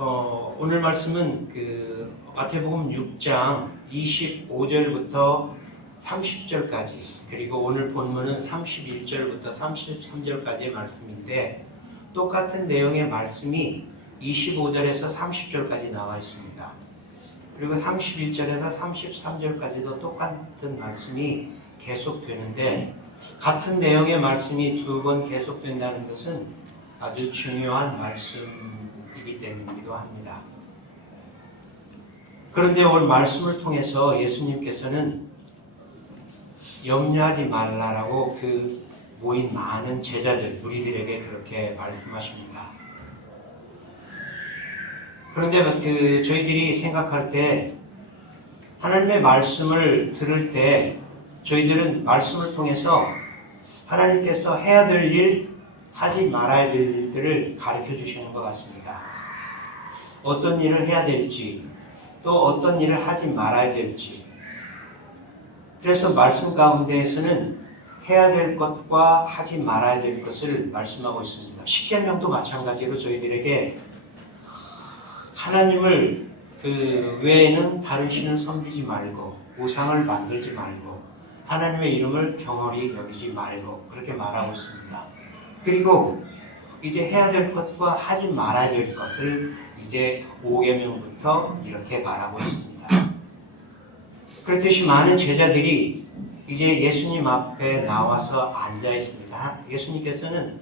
오늘 말씀은 마태복음 6장 25절부터 30절까지, 그리고 오늘 본문은 31절부터 33절까지의 말씀인데, 똑같은 내용의 말씀이 25절에서 30절까지 나와 있습니다. 그리고 31절에서 33절까지도 똑같은 말씀이 계속되는데, 같은 내용의 말씀이 두 번 계속된다는 것은 아주 중요한 말씀이기 때문이기도 합니다. 그런데 오늘 말씀을 통해서 예수님께서는 염려하지 말라라고 모인 많은 제자들, 무리들에게 그렇게 말씀하십니다. 그런데 저희들이 생각할 때, 하나님의 말씀을 들을 때 저희들은 말씀을 통해서 하나님께서 해야 될 일, 하지 말아야 될 일들을 가르쳐 주시는 것 같습니다. 어떤 일을 해야 될지, 또 어떤 일을 하지 말아야 될지. 그래서 말씀 가운데에서는 해야 될 것과 하지 말아야 될 것을 말씀하고 있습니다. 십계명도 마찬가지로 저희들에게 하나님을 외에는 다른 신을 섬기지 말고, 우상을 만들지 말고, 하나님의 이름을 경홀히 여기지 말고, 그렇게 말하고 있습니다. 그리고 이제 해야 될 것과 하지 말아야 될 것을 이제 5계명부터 이렇게 말하고 있습니다. 그렇듯이 많은 제자들이 이제 예수님 앞에 나와서 앉아 있습니다. 예수님께서는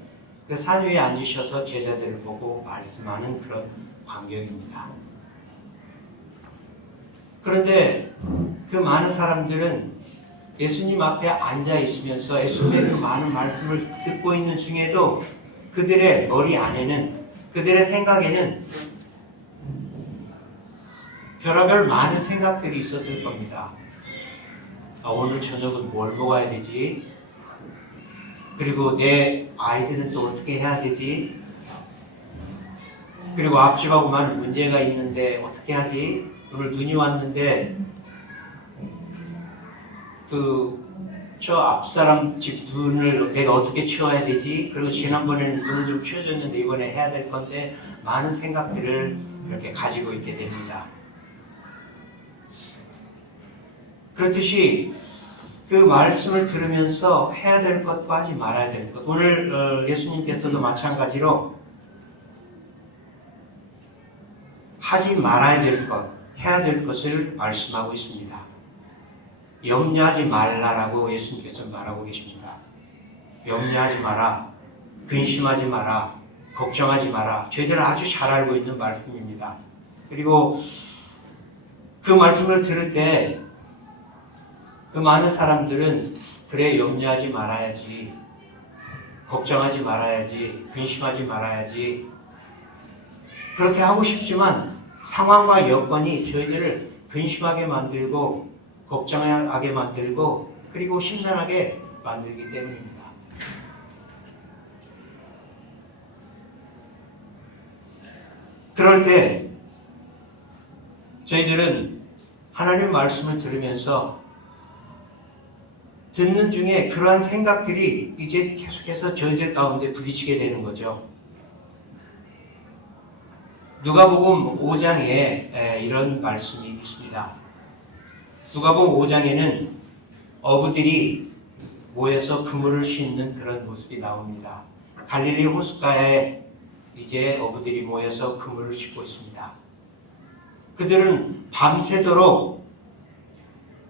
그 산 위에 앉으셔서 제자들을 보고 말씀하는 그런 광경입니다. 그런데 그 많은 사람들은 예수님 앞에 앉아 있으면서 예수님의 그 많은 말씀을 듣고 있는 중에도 그들의 머리 안에는, 그들의 생각에는 별의별 많은 생각들이 있었을 겁니다. 오늘 저녁은 뭘 먹어야 되지? 그리고 내 아이들은 또 어떻게 해야 되지? 그리고 앞집하고 많은 문제가 있는데 어떻게 하지? 오늘 눈이 왔는데 저 앞사람 집 눈을 내가 어떻게 치워야 되지? 그리고 지난번에는 눈을 좀 치워줬는데 이번에 해야 될 건데, 많은 생각들을 이렇게 가지고 있게 됩니다. 그렇듯이 그 말씀을 들으면서 해야 될 것과 하지 말아야 될 것, 오늘 예수님께서도 마찬가지로 하지 말아야 될 것, 해야 될 것을 말씀하고 있습니다. 염려하지 말라라고 예수님께서 말하고 계십니다. 염려하지 마라, 근심하지 마라, 걱정하지 마라. 저희들은 아주 잘 알고 있는 말씀입니다. 그리고 그 말씀을 들을 때 그 많은 사람들은 그래, 염려하지 말아야지, 걱정하지 말아야지, 근심하지 말아야지, 그렇게 하고 싶지만 상황과 여건이 저희들을 근심하게 만들고, 걱정하게 만들고, 그리고 심란하게 만들기 때문입니다. 그럴 때 저희들은 하나님 말씀을 들으면서 듣는 중에 그러한 생각들이 이제 계속해서 저희들 가운데 부딪히게 되는 거죠. 누가복음 5장에 이런 말씀이 있습니다. 누가복음 5장에는 어부들이 모여서 그물을 싣는 그런 모습이 나옵니다. 갈릴리 호숫가에 이제 어부들이 모여서 그물을 싣고 있습니다. 그들은 밤새도록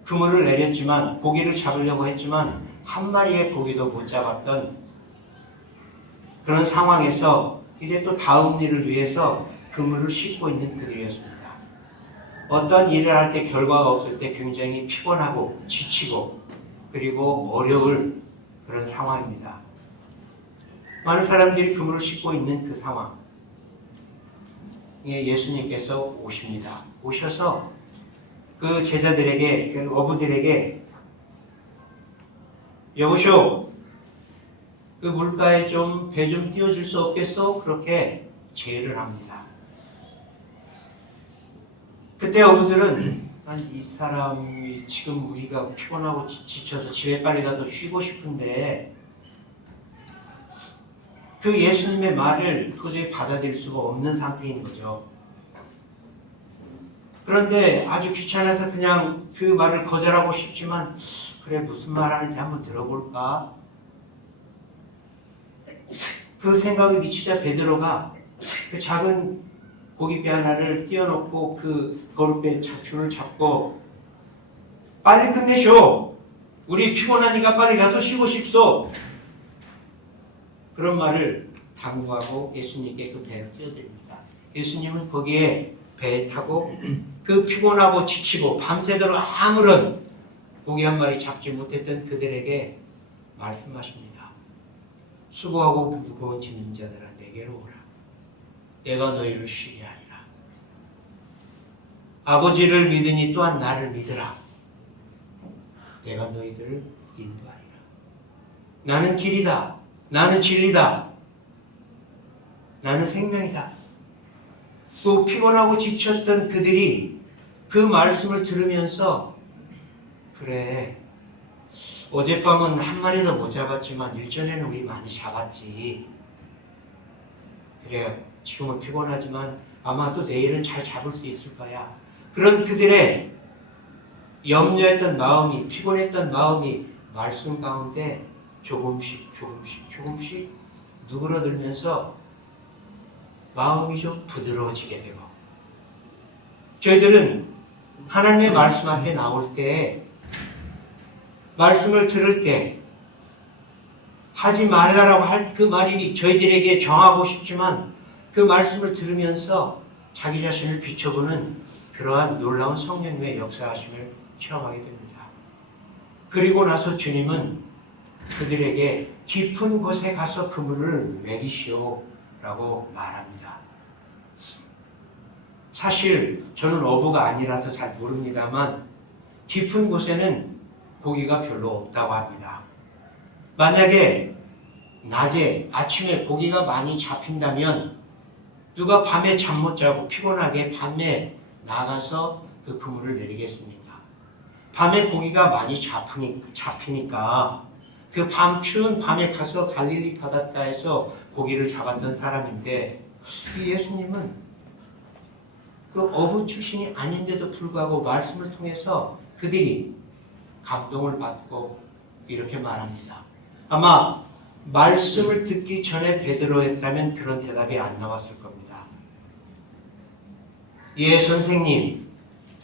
그물을 내렸지만, 고기를 잡으려고 했지만 한 마리의 고기도 못 잡았던 그런 상황에서 이제 또 다음 일을 위해서 그물을 싣고 있는 그들이었습니다. 어떤 일을 할 때 결과가 없을 때 굉장히 피곤하고 지치고, 그리고 어려울 그런 상황입니다. 많은 사람들이 그물을 싣고 있는 그 상황에 예수님께서 오십니다. 오셔서 그 제자들에게, 그 어부들에게, 여보쇼, 그 물가에 배 좀 띄워줄 수 없겠소? 그렇게 제의를 합니다. 그때 어부들은 이 사람이 지금 우리가 피곤하고 지쳐서 집에 빨리 가서 쉬고 싶은데, 그 예수님의 말을 도저히 받아들일 수가 없는 상태인 거죠. 그런데 아주 귀찮아서 그냥 그 말을 거절하고 싶지만, 그래, 무슨 말 하는지 한번 들어볼까? 그 생각이 미치자 베드로가 그 작은 고깃배 하나를 띄워놓고 그 거룩배 줄을 잡고, 빨리 끝내쇼! 우리 피곤하니까 빨리 가서 쉬고 싶소! 그런 말을 당부하고 예수님께 그 배를 띄워드립니다. 예수님은 거기에 배에 타고 그 피곤하고 지치고 밤새도록 아무런 고기 한 마리 잡지 못했던 그들에게 말씀하십니다. 수고하고 무거운 짐진 자들아 내게로 오라. 내가 너희를 쉬게 하리라. 아버지를 믿으니 또한 나를 믿으라. 내가 너희들을 인도하리라. 나는 길이다. 나는 진리다. 나는 생명이다. 또 피곤하고 지쳤던 그들이 그 말씀을 들으면서, 그래, 어젯밤은 한 마리도 못 잡았지만 일전에는 우리 많이 잡았지. 그래, 지금은 피곤하지만 아마도 내일은 잘 잡을 수 있을 거야. 그런 그들의 염려했던 마음이, 피곤했던 마음이 말씀 가운데 조금씩 누그러들면서 마음이 좀 부드러워지게 되고, 저희들은 하나님의 말씀 앞에 나올 때, 말씀을 들을 때 하지 말라라고 할 그 말이 저희들에게 정하고 싶지만, 그 말씀을 들으면서 자기 자신을 비춰보는 그러한 놀라운 성령님의 역사하심을 체험하게 됩니다. 그리고 나서 주님은 그들에게 깊은 곳에 가서 그물을 내리시오 라고 말합니다. 사실 저는 어부가 아니라서 잘 모릅니다만 깊은 곳에는 고기가 별로 없다고 합니다. 만약에 낮에 아침에 고기가 많이 잡힌다면 누가 밤에 잠 못 자고 피곤하게 밤에 나가서 그 그물을 내리겠습니까? 밤에 고기가 많이 잡히니까 그 추운 밤에 가서 갈릴리 바닷가에서 고기를 잡았던 사람인데, 이 예수님은 그 어부 출신이 아닌데도 불구하고 말씀을 통해서 그들이 감동을 받고 이렇게 말합니다. 아마 말씀을 듣기 전에 베드로였다면 그런 대답이 안 나왔을 겁니다. 예, 선생님,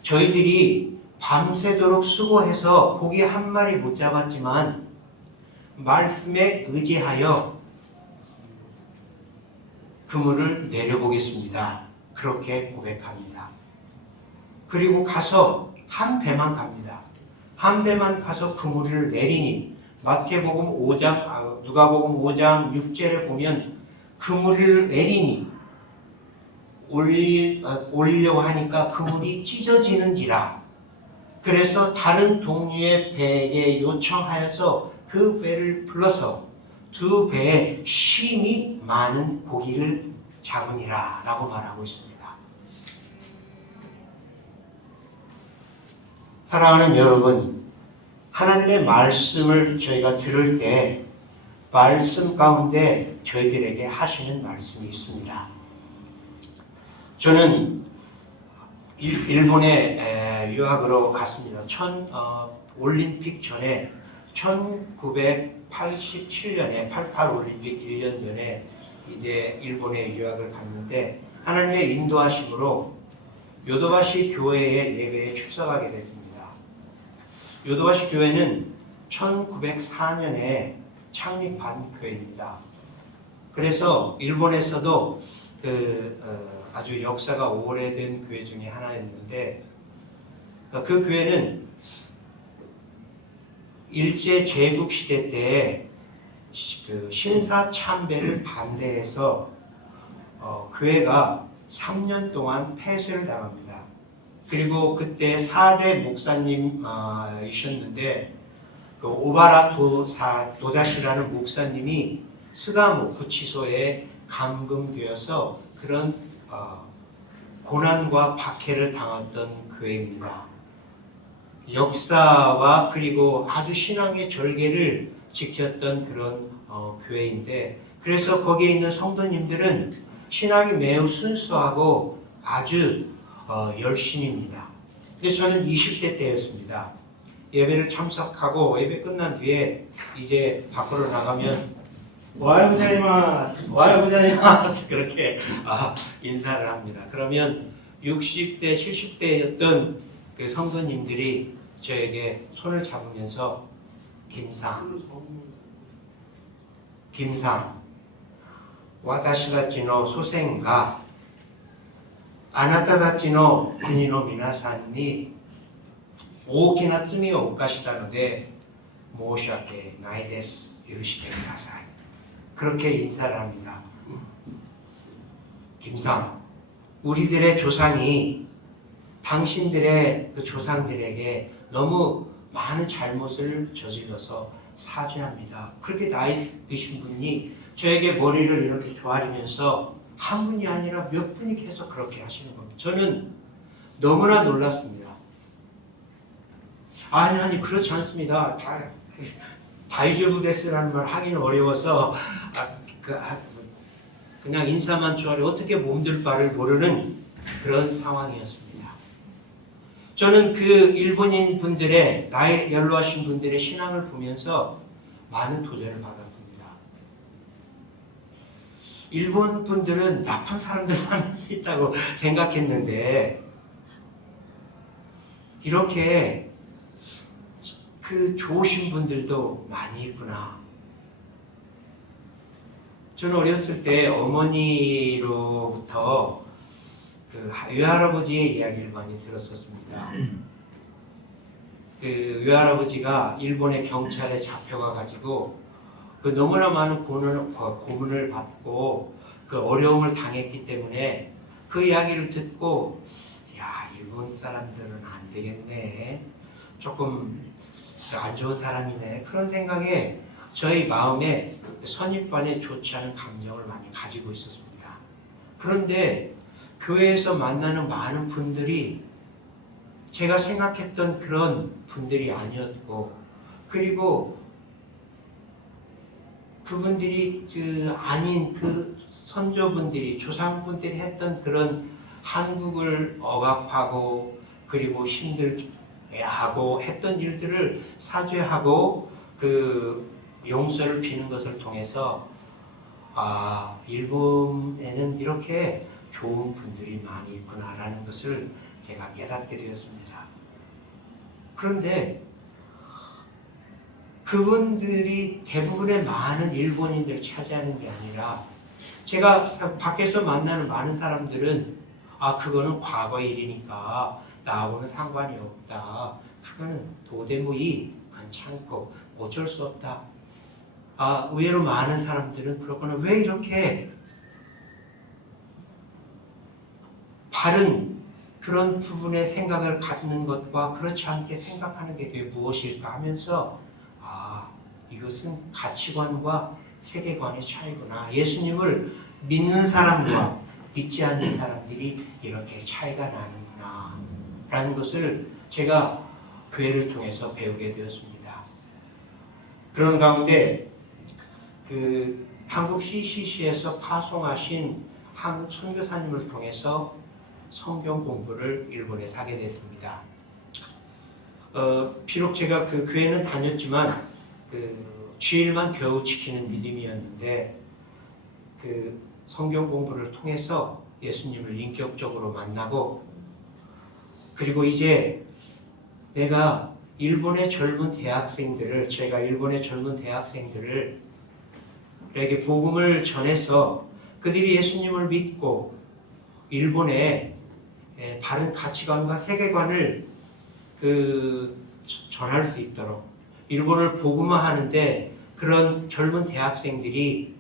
저희들이 밤새도록 수고해서 고기 한 마리 못 잡았지만 말씀에 의지하여 그물을 내려보겠습니다. 그렇게 고백합니다. 그리고 가서 한 배만 갑니다. 한 배만 가서 그물을 내리니, 마태복음 5장, 누가복음 5장 6절에 보면 그물을 내리니 올리려고 하니까 그물이 찢어지는지라. 그래서 다른 동료의 배에게 요청하여서 그 배를 불러서 두 배에 쉼이 많은 고기를 잡으니라 라고 말하고 있습니다. 사랑하는 여러분, 하나님의 말씀을 저희가 들을 때 말씀 가운데 저희들에게 하시는 말씀이 있습니다. 저는 일본에 유학으로 갔습니다. 올림픽 전에 1987년에 88 올림픽 1년 전에 이제 일본에 유학을 갔는데, 하나님의 인도하심으로 요도바시 교회의 예배에 출석하게 됐습니다. 요도바시 교회는 1904년에 창립한 교회입니다. 그래서 일본에서도 아주 역사가 오래된 교회 중에 하나였는데, 그 교회는 일제 제국 시대 때 신사 참배를 반대해서 교회가 3년 동안 폐쇄를 당합니다. 그리고 그때 4대 목사님이셨는데 오바라 도자시라는 목사님이 스가모 구치소에 감금되어서 그런 고난과 박해를 당했던 교회입니다. 역사와 그리고 아주 신앙의 절개를 지켰던 그런 교회인데, 그래서 거기에 있는 성도님들은 신앙이 매우 순수하고 아주 열심입니다. 근데 저는 20대 때였습니다. 예배를 참석하고 예배 끝난 뒤에 이제 밖으로 나가면 와요고자이마스 그렇게 인사를 합니다. 그러면 60대, 70대였던 그 성도님들이 저에게 손을 잡으면서 김상, 와다시다치노 소생가 아나타다치노 군인노 미나산니 오키나罪を犯したので申し訳ないです。許してください. 그렇게 인사를 합니다. 김상, 우리들의 조상이 당신들의 그 조상들에게 너무 많은 잘못을 저질러서 사죄합니다. 그렇게 나이 드신 분이 저에게 머리를 이렇게 조아리면서 한 분이 아니라 몇 분이 계속 그렇게 하시는 겁니다. 저는 너무나 놀랐습니다. 아니 그렇지 않습니다. 다이조부데스라는 말 하기는 어려워서 그냥 인사만 좋아하려 어떻게 몸둘 바를 모르는 그런 상황이었습니다. 저는 그 일본인 분들의 나이 연로하신 분들의 신앙을 보면서 많은 도전을 받았습니다. 일본 분들은 나쁜 사람들만 있다고 생각했는데 이렇게 그 좋으신 분들도 많이 있구나. 저는 어렸을 때 어머니로부터 그 외할아버지의 이야기를 많이 들었었습니다. 그 외할아버지가 일본의 경찰에 잡혀가 가지고 그 너무나 많은 고문을 받고 그 어려움을 당했기 때문에 그 이야기를 듣고 야, 일본 사람들은 안 되겠네. 조금 안 좋은 사람이네. 그런 생각에 저희 마음에 선입관에 좋지 않은 감정을 많이 가지고 있었습니다. 그런데 교회에서 만나는 많은 분들이 제가 생각했던 그런 분들이 아니었고, 그리고 그분들이 아닌 그 선조분들이, 조상분들이 했던 그런 한국을 억압하고, 그리고 힘들게 하고 했던 일들을 사죄하고 그 용서를 비는 것을 통해서 일본에는 이렇게 좋은 분들이 많이 있구나라는 것을 제가 깨닫게 되었습니다. 그런데 그분들이 대부분의 많은 일본인들을 차지하는 게 아니라 제가 밖에서 만나는 많은 사람들은 그거는 과거 일이니까 나하고는 상관이 없다. 그거는 도대무이 괜찮고 어쩔 수 없다. 의외로 많은 사람들은 그렇구나. 왜 이렇게 바른 그런 부분의 생각을 갖는 것과 그렇지 않게 생각하는 게 무엇일까 하면서 이것은 가치관과 세계관의 차이구나. 예수님을 믿는 사람과 믿지 않는 사람들이 이렇게 차이가 나는구나 라는 것을 제가 교회를 통해서 배우게 되었습니다. 그런 가운데 그 한국 CCC에서 파송하신 한국 선교사님을 통해서 성경 공부를 일본에서 하게 됐습니다. 비록 제가 그 교회는 다녔지만 그 주일만 겨우 지키는 믿음이었는데 그 성경 공부를 통해서 예수님을 인격적으로 만나고, 그리고 이제 내가 일본의 젊은 대학생들을, 제가 일본의 젊은 대학생들을 에게 복음을 전해서 그들이 예수님을 믿고 일본의 바른 가치관과 세계관을 전할 수 있도록 일본을 복음화하는데 그런 젊은 대학생들이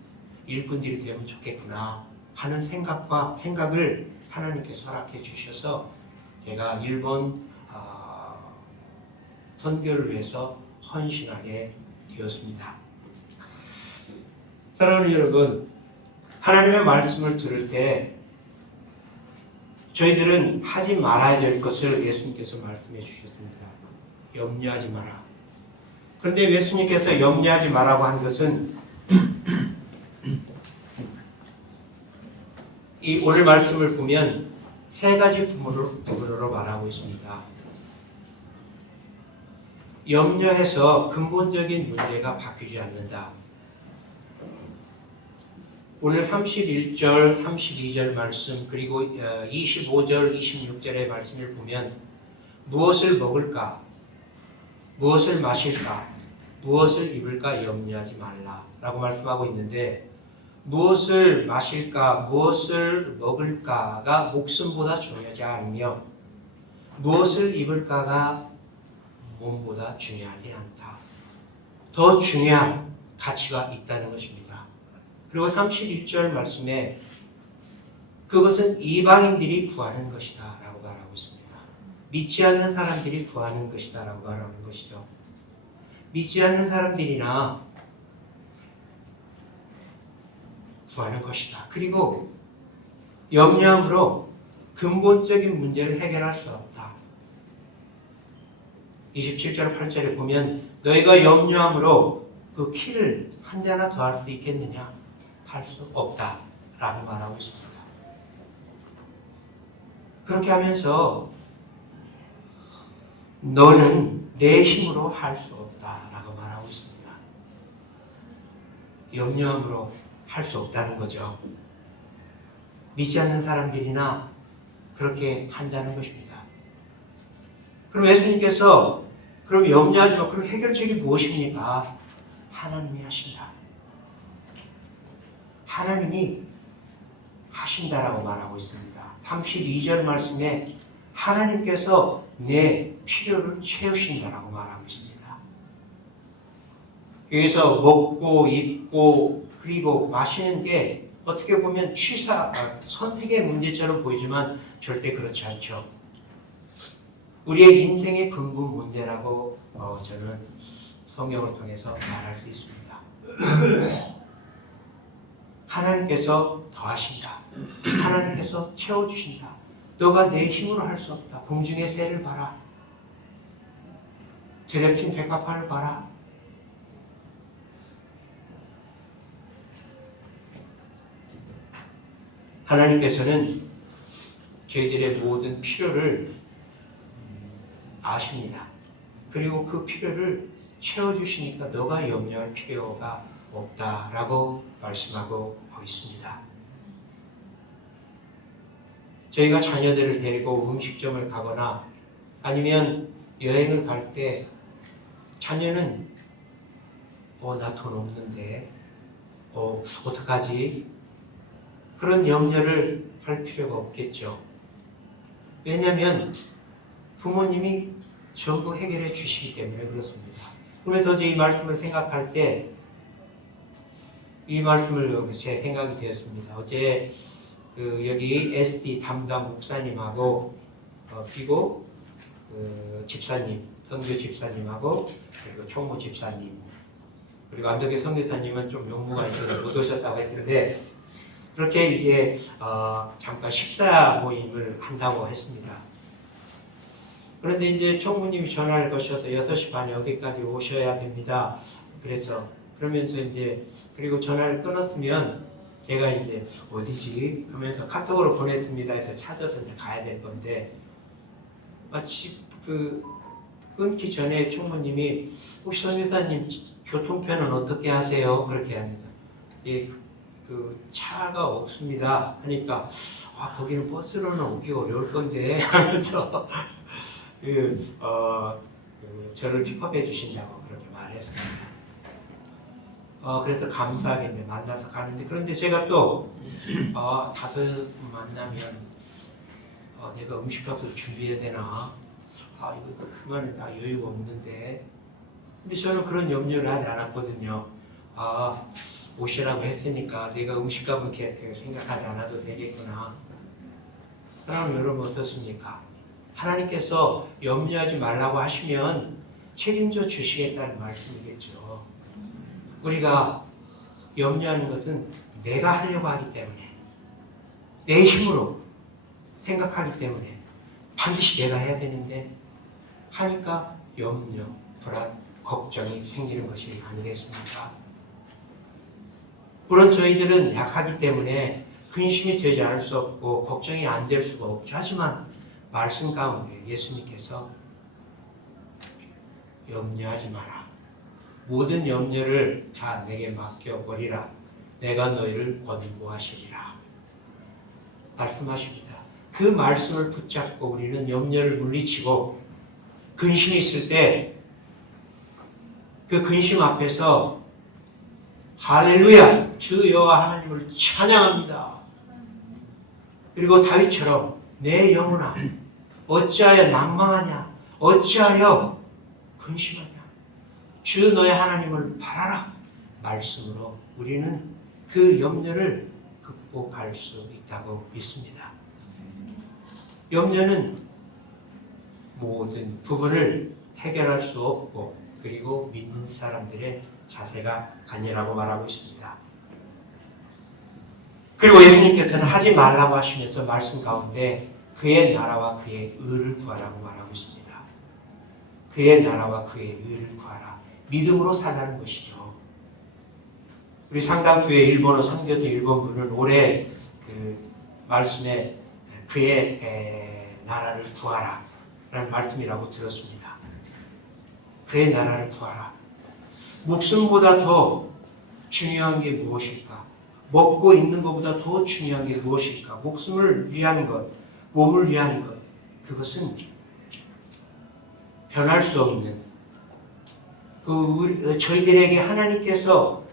일꾼들이 되면 좋겠구나 하는 생각을 하나님께서 허락해 주셔서 제가 일본 선교를 위해서 헌신하게 되었습니다. 사랑하는 여러분, 하나님의 말씀을 들을 때 저희들은 하지 말아야 될 것을 예수님께서 말씀해 주셨습니다. 염려하지 마라. 그런데 예수님께서 염려하지 마라고 한 것은 이 오늘 말씀을 보면 세 가지 부분으로 말하고 있습니다. 염려해서 근본적인 문제가 바뀌지 않는다. 오늘 31절, 32절 말씀, 그리고 25절, 26절의 말씀을 보면 무엇을 먹을까, 무엇을 마실까, 무엇을 입을까 염려하지 말라 라고 말씀하고 있는데, 무엇을 마실까, 무엇을 먹을까가 목숨보다 중요하지 않으며 무엇을 입을까가 몸보다 중요하지 않다. 더 중요한 가치가 있다는 것입니다. 그리고 31절 말씀에 그것은 이방인들이 구하는 것이다 라고 말하고 있습니다. 믿지 않는 사람들이 구하는 것이다 라고 말하는 것이죠. 믿지 않는 사람들이나 구하는 것이다. 그리고 염려함으로 근본적인 문제를 해결할 수 없다. 27절 8절에 보면 너희가 염려함으로 그 키를 한 자나 더 할 수 있겠느냐? 할 수 없다 라고 말하고 있습니다. 그렇게 하면서 너는 내 힘으로 할 수 없다 라고 말하고 있습니다. 염려함으로 할 수 없다는 거죠. 믿지 않는 사람들이나 그렇게 한다는 것입니다. 그럼 예수님께서 그럼 염려하지 마. 그럼 해결책이 무엇입니까? 하나님이 하신다. 하나님이 하신다라고 말하고 있습니다. 32절 말씀에 하나님께서 내 필요를 채우신다라고 말하고 있습니다. 여기서 먹고 입고 그리고 마시는 게 어떻게 보면 선택의 문제처럼 보이지만 절대 그렇지 않죠. 우리의 인생의 근본 문제라고 저는 성경을 통해서 말할 수 있습니다. 하나님께서 더하신다. 하나님께서 채워주신다. 너가 내 힘으로 할 수 없다. 공중의 새를 봐라. 드레핀 백합화를 봐라. 하나님께서는 저희들의 모든 필요를 아십니다. 그리고 그 필요를 채워주시니까 너가 염려할 필요가 없다라고 말씀하고 있습니다. 저희가 자녀들을 데리고 음식점을 가거나 아니면 여행을 갈 때 자녀는 나 돈 없는데 어떡하지? 그런 염려를 할 필요가 없겠죠. 왜냐하면 부모님이 전부 해결해 주시기 때문에 그렇습니다. 그래서 이 말씀을 생각할 때 이 말씀을 제 생각이 되었습니다. 어제 여기 SD 담당 목사님하고 그리고 집사님, 선교 집사님하고 그리고 총무 집사님 그리고 안덕의 선교사님은 좀 용무가 있어서 못 오셨다고 했는데 그렇게 이제 잠깐 식사 모임을 한다고 했습니다. 그런데 이제 총무님이 전화를 거셔서 6시 반에 여기까지 오셔야 됩니다. 그러면서 이제 그리고 전화를 끊었으면 제가 이제 어디지? 그러면서 카톡으로 보냈습니다 해서 찾아서 이제 가야 될 건데 마치 끊기 전에 총무님이 혹시 선교사님 교통편은 어떻게 하세요? 그렇게 합니다. 예, 차가 없습니다. 하니까 거기는 버스로는 오기 어려울 건데 하면서 저를 픽업해 주신다고 그렇게 말했습니다. 그래서 감사하게 이제 만나서 가는데 그런데 제가 또 5 만나면 내가 음식값을 준비해야 되나? 이거 그만 나 여유가 없는데. 근데 저는 그런 염려를 하지 않았거든요. 오시라고 했으니까 내가 음식값은 그렇게 생각하지 않아도 되겠구나. 그럼 여러분 어떻습니까? 하나님께서 염려하지 말라고 하시면 책임져 주시겠다는 말씀이겠죠. 우리가 염려하는 것은 내가 하려고 하기 때문에 내 힘으로 생각하기 때문에 반드시 내가 해야 되는데 하니까 염려, 불안, 걱정이 생기는 것이 아니겠습니까? 물론 저희들은 약하기 때문에 근심이 되지 않을 수 없고 걱정이 안 될 수가 없죠. 하지만 말씀 가운데 예수님께서 염려하지 마라. 모든 염려를 다 내게 맡겨버리라. 내가 너희를 권고하시리라. 말씀하십니다. 그 말씀을 붙잡고 우리는 염려를 물리치고 근심이 있을 때 그 근심 앞에서 할렐루야! 주 여호와 하나님을 찬양합니다. 그리고 다윗처럼 내 영혼아 어찌하여 낭망하냐? 어찌하여 근심하냐? 주 너의 하나님을 바라라. 말씀으로 우리는 그 염려를 극복할 수 있다고 믿습니다. 염려는 모든 부분을 해결할 수 없고 그리고 믿는 사람들의 자세가 아니라고 말하고 있습니다. 그리고 예수님께서는 하지 말라고 하시면서 말씀 가운데 그의 나라와 그의 의를 구하라고 말하고 있습니다. 그의 나라와 그의 의를 구하라. 믿음으로 살라는 것이죠. 우리 상담교회 일본어 선교도 일본부는 올해 그 말씀에 그의 나라를 구하라 라는 말씀이라고 들었습니다. 그의 나라를 구하라. 목숨보다 더 중요한 게 무엇일까? 먹고 있는 것보다 더 중요한 게 무엇일까? 목숨을 위한 것, 몸을 위한 것, 그것은 변할 수 없는 저희들에게 하나님께서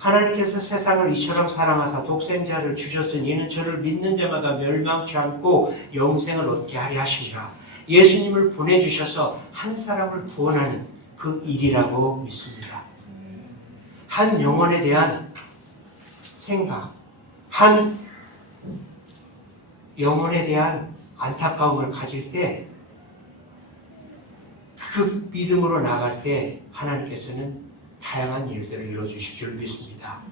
세상을 이처럼 사랑하사 독생자를 주셨으니 이는 저를 믿는 자마다 멸망치 않고 영생을 얻게 하려 하시니라. 예수님을 보내주셔서 한 사람을 구원하는 그 일이라고 믿습니다. 한 영혼에 대한 생각, 한 영혼에 대한 안타까움을 가질 때 그 믿음으로 나갈 때 하나님께서는 다양한 일들을 이루어주실 줄 믿습니다.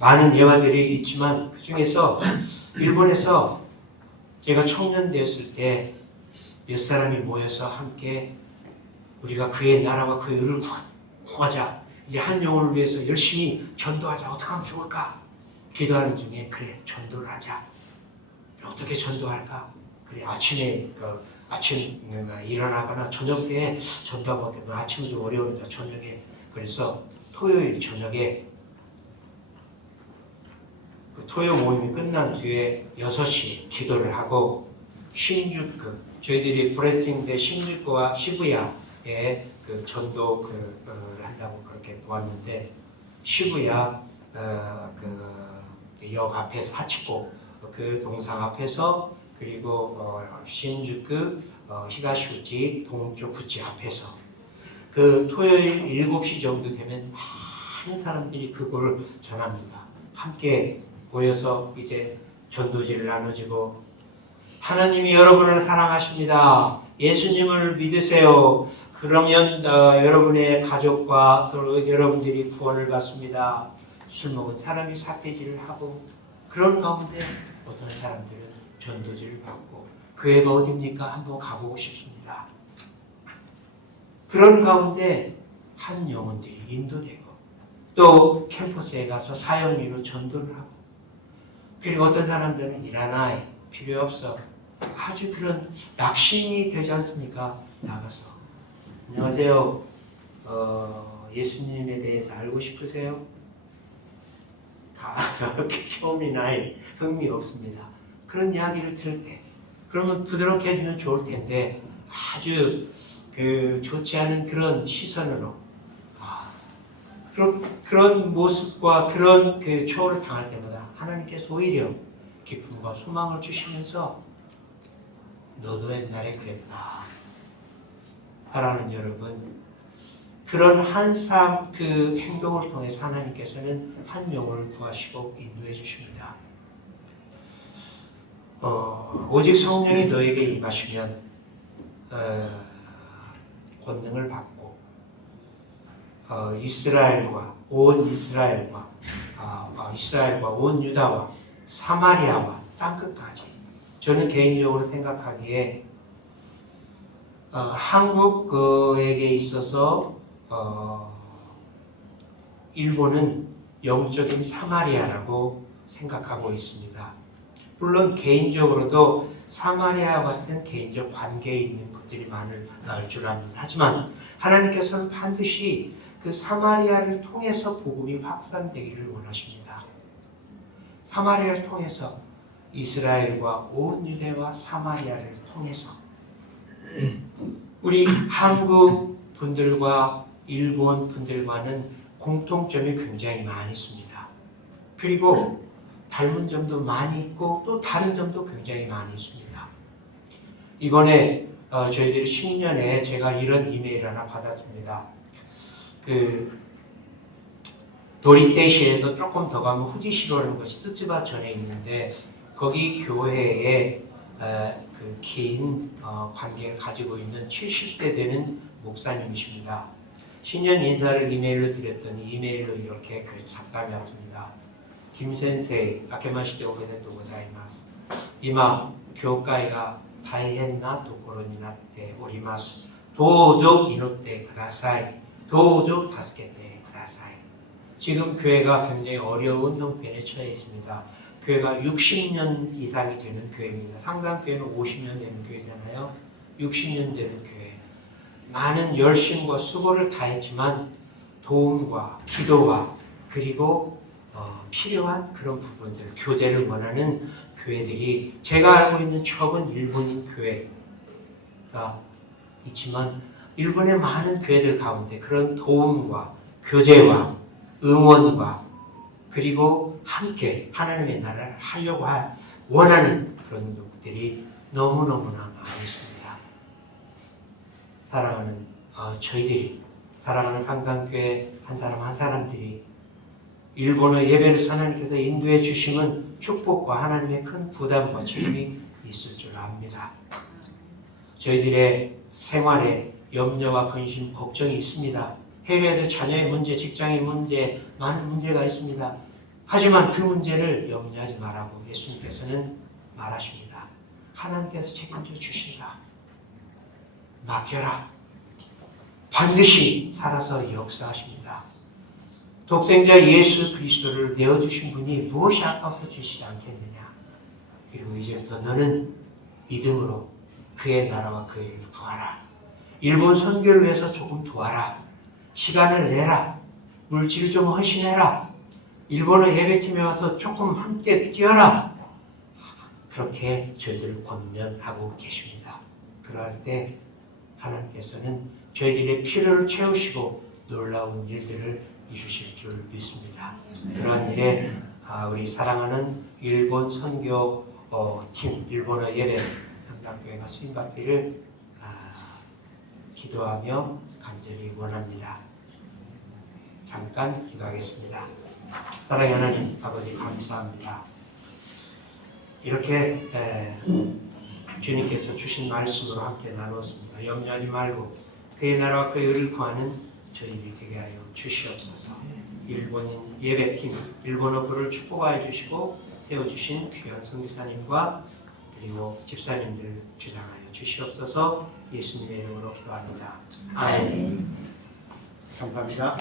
많은 예화들이 있지만 그 중에서 일본에서 제가 청년 되었을 때 몇 사람이 모여서 함께 우리가 그의 나라와 그의 의를 구하자. 이제 한 영혼을 위해서 열심히 전도하자. 어떻게 하면 좋을까? 기도하는 중에 그래 전도를 하자. 어떻게 전도할까? 그래 아침에 일어나거나 저녁 때 전도하면 어때? 아침은 좀 어려우니까 저녁에 그래서 토요일 저녁에 그 토요 모임이 끝난 뒤에 6시에 기도를 하고 신주쿠 저희들이 브레싱대 신주쿠와 시부야에 그 전도 한다고 그렇게 보았는데 시부야 그 역 앞에서 하치코 그 동상 앞에서 그리고 신주쿠 히가슈지 동쪽 구치 앞에서 그 토요일 7시 정도 되면 많은 사람들이 그걸 전합니다. 함께 모여서 이제 전도지를 나눠주고 하나님이 여러분을 사랑하십니다. 예수님을 믿으세요. 그러면 여러분의 가족과 여러분들이 구원을 받습니다. 술 먹은 사람이 삿대질을 하고 그런 가운데 어떤 사람들은 전도지를 받고 교회가 어딥니까? 한번 가보고 싶습니다. 그런 가운데 한 영혼들이 인도되고 또 캠퍼스에 가서 사역리로 전도를 하고 그리고 어떤 사람들은 일하나 필요 없어 아주 그런 낙심이 되지 않습니까? 나가서 안녕하세요. 예수님에 대해서 알고 싶으세요? 경험이나 흥미 없습니다. 그런 이야기를 들을 때 그러면 부드럽게 해주면 좋을 텐데 아주 좋지 않은 그런 시선으로 그런 모습과 그런 초월을 당할 때마다 하나님께서 오히려 기쁨과 소망을 주시면서 너도 옛날에 그랬다. 바라는 여러분, 그런 한 행동을 통해서 하나님께서는 한 영혼을 구하시고 인도해 주십니다. 오직 성령이 너에게 임하시면 권능을 받고 이스라엘과 온 유다와 사마리아와 땅끝까지 저는 개인적으로 생각하기에 한국에게 있어서 일본은 영적인 사마리아라고 생각하고 있습니다. 물론 개인적으로도 사마리아와 같은 개인적 관계에 있는 것들이 많을 줄 압니다. 하지만 하나님께서는 반드시 그 사마리아를 통해서 복음이 확산되기를 원하십니다. 사마리아를 통해서 이스라엘과 온 유대와 사마리아를 통해서 우리 한국 분들과 일본 분들과는 공통점이 굉장히 많이 있습니다. 그리고 닮은 점도 많이 있고 또 다른 점도 굉장히 많이 있습니다. 이번에 저희들이 신년에 제가 이런 이메일 하나 받았습니다. 그 도리떼시에서 조금 더 가면 후지시로라는 것이 뜨츠바 전에 있는데 거기 교회에 그 긴 관계를 가지고 있는 70대 되는 목사님이십니다. 신년 인사를 이메일로 드렸더니 이메일로 이렇게 답답이 왔습니다. 김센세이, 아케마시테 오메데토 고자이마스. 이마 교회가大変なところになっております。どうぞ祈ってください。どうぞ助けてください. 지금 교회가 굉장히 어려운 형편에 처해 있습니다. 교회가 60년 이상이 되는 교회입니다. 상당교회는 50년 되는 교회잖아요. 60년 되는 교회. 많은 열심과 수고를 다했지만 도움과 기도와 그리고 필요한 그런 부분들, 교제를 원하는 교회들이 제가 알고 있는 적은 일본인 교회가 있지만 일본의 많은 교회들 가운데 그런 도움과 교제와 응원과 그리고 함께 하나님의 나라를 하려고 원하는 그런 누구들이 너무너무나 많이 있습니다. 사랑하는 저희들이 사랑하는 상당교회 한 사람 한 사람들이 일본어 예배를 하나님께서 인도해 주시면 축복과 하나님의 큰 부담과 책임이 있을 줄 압니다. 저희들의 생활에 염려와 근심, 걱정이 있습니다. 해외에도 자녀의 문제, 직장의 문제, 많은 문제가 있습니다. 하지만 그 문제를 염려하지 말라고 예수님께서는 말하십니다. 하나님께서 책임져 주신다. 맡겨라. 반드시 살아서 역사하십니다. 독생자 예수 그리스도를 내어주신 분이 무엇이 아까워서 주시지 않겠느냐. 그리고 이제부터 너는 믿음으로 그의 나라와 그의 일을 구하라. 일본 선교를 위해서 조금 도와라. 시간을 내라. 물질 좀 헌신해라. 일본어 예배팀에 와서 조금 함께 뛰어라. 그렇게 저희들을 권면하고 계십니다. 그럴 때 하나님께서는 저희들의 필요를 채우시고 놀라운 일들을 이루실 줄 믿습니다. 그러한 일에 우리 사랑하는 일본 선교팀, 일본어 예배 한강교회가 수임받기를 기도하며 간절히 원합니다. 잠깐 기도하겠습니다. 사랑의 하나님 아버지 감사합니다. 이렇게 주님께서 주신 말씀으로 함께 나누었습니다. 염려하지 말고 그의 나라와 그의 의를 구하는 저희들이 되게 하여 주시옵소서. 일본인 예배팀, 일본어부를 축복하여 주시고 세워주신 귀한 선교사님과 그리고 집사님들 주장하여 주시옵소서. 예수님의 이름으로 기도합니다. 아멘. 감사합니다.